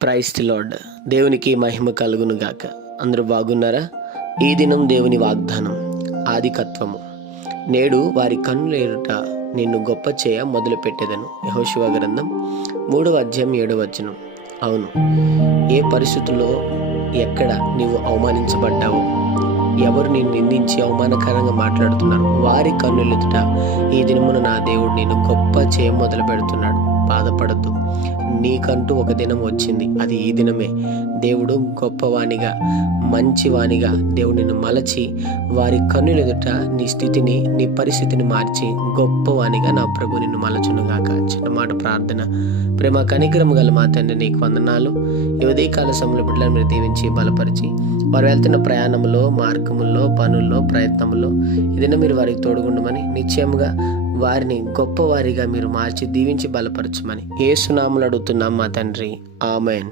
Praise the lord. దేవునికి మహిమ కలుగును గాక. అందరూ బాగున్నారా? ఈ దినం దేవుని వాగ్దానం, ఆదికత్వము. నేడు వారి కన్నుల ఎదుట నిన్ను గొప్ప చేయ మొదలుపెట్టెదను. యెహోషువ గ్రంథం 3:7. అవును, ఏ పరిస్థితుల్లో ఎక్కడ నీవు అవమానించబడ్డావో, ఎవరు నిన్ను నిందించి అవమానకరంగా మాట్లాడుతున్నారు, వారి కన్నుల ఎదుట ఈ దినమున నా దేవుడు నిన్ను గొప్ప చేయ మొదలు పెడుతున్నాడు. బాధపడద్దు, నీకంటూ ఒక దినం వచ్చింది, అది ఈ దినమే. దేవుడు గొప్పవానిగా, మంచివానిగా దేవుడు నిన్ను మలచి వారి కన్నుల ఎదుట నీ స్థితిని, నీ పరిస్థితిని మార్చి గొప్పవానిగా నా ప్రభు నిన్ను మలచునుగాక. చిన్న మాట ప్రార్థన. ప్రేమ కనికరము గల మా తండ్రి, నీకు వందనాలు. ఈ ఉదయకాల సమయంలో బిడ్డలను మీరు దీవించి బలపరిచి, వారు వెళ్తున్న ప్రయాణంలో, మార్గముల్లో, పనుల్లో, ప్రయత్నంలో ఏదైనా మీరు వారికి తోడుగుండమని, నిశ్చయముగా వారిని గొప్పవారిగా మీరు మార్చి దీవించి బలపరచమని యేసు నామములో అడుగుతున్నాం మా తండ్రి. ఆమేన్.